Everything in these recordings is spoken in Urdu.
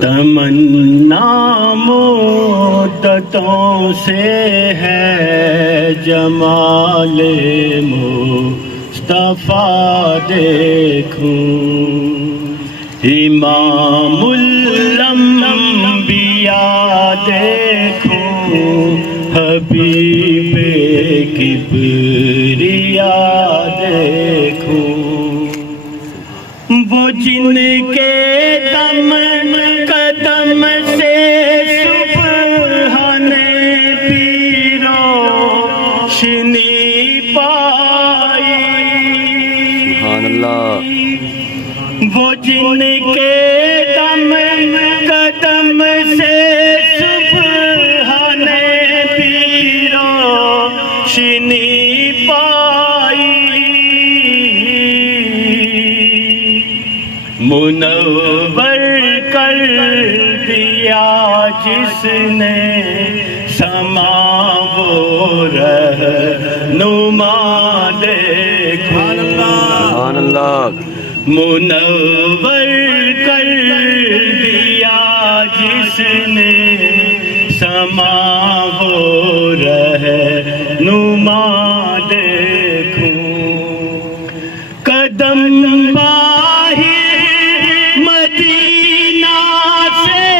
تمنا مدتوں سے ہے جمال مصطفیٰ دیکھوں، امام الانبیاء دیکھوں، حبیب کبریاء دیکھوں، وہ جن کے دم قدم سے سبحان پی روشنی پائی، سبحان اللہ، وہ جن کے دم قدم سے سبحان پی روشنی پائی، منور کر دیا جس نے سما وہ رہنما دیکھو، سبحان اللہ، منور کر دیا جس نے سما وہ رہنما دیکھو، قدم مدینہ ہے،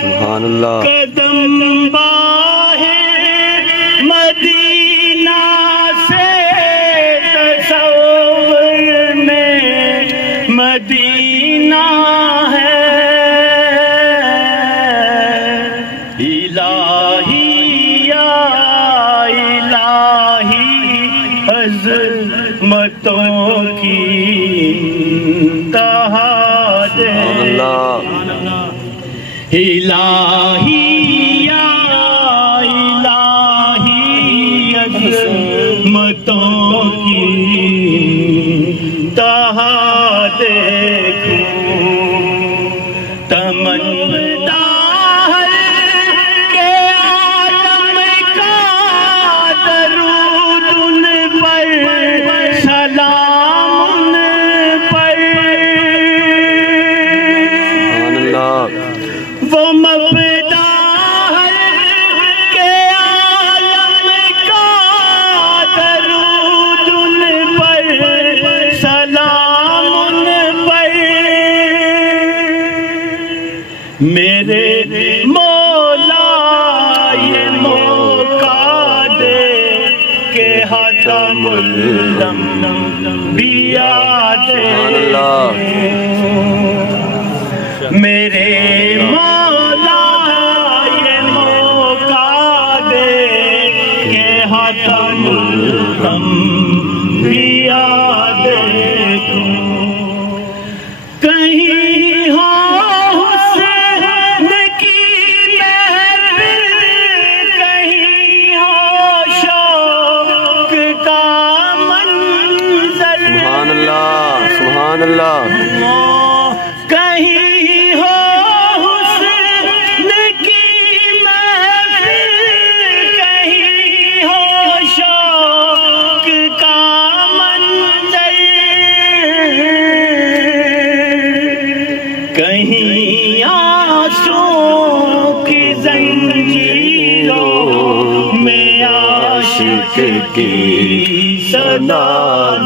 سبحان اللہ، قدم باہر مدینہ سے تصور میں مدینہ ہے، الہی یا الہی عظمتوں کی الہی یا الہی عظمتوں کی انتہا دیکھوں، تمنا ہے کہ عالم کا درود ان پر، سلام ان پر، وہ مبدا ہے کہ عالم کا درود ان پر، سلام ان پر، میرے مولا یہ موقع دے کہ ختم الانبیاء دے، میرے مولا یہ موقع دے کہ ختم الانبیاء دیکھوں، کہیں ہو حسن کی محفل، کہیں ہو شوق کا منظر، سبحان اللہ، سبحان اللہ، کہیں ہو حسن کی محفل، کہیں ہو شوق کا منظر، کہیں آنسوں کی زنجیروں میں عاشق کی صدا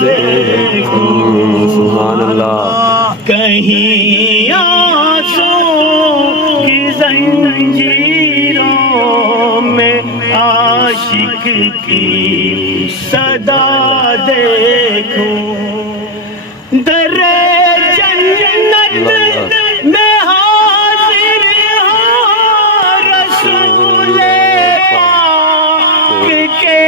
دیکھوں، سبحان اللہ، کہیں آنسوں کی زنجیروں میں عاشق کی صدا دیکھوں، در جنت میں حاضر ہو رسول پاک کے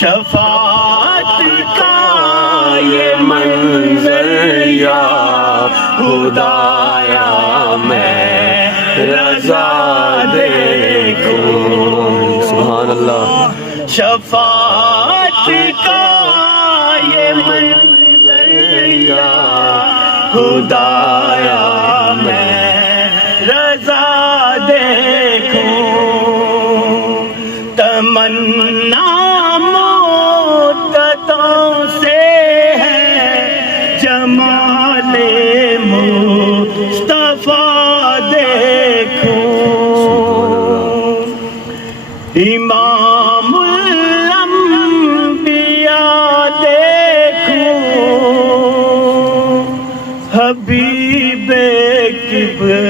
شفاعت کا یہ منظر یا خدایا میں رضا دیکھوں سبحان اللہ شفاعت کا یہ منظر یا خدایا میں رضا دیکھوں تمنا مدتوں سے ہے جمال مصطفیٰ دیکھوں امام الانبیاء دیکھوں حبیب کبر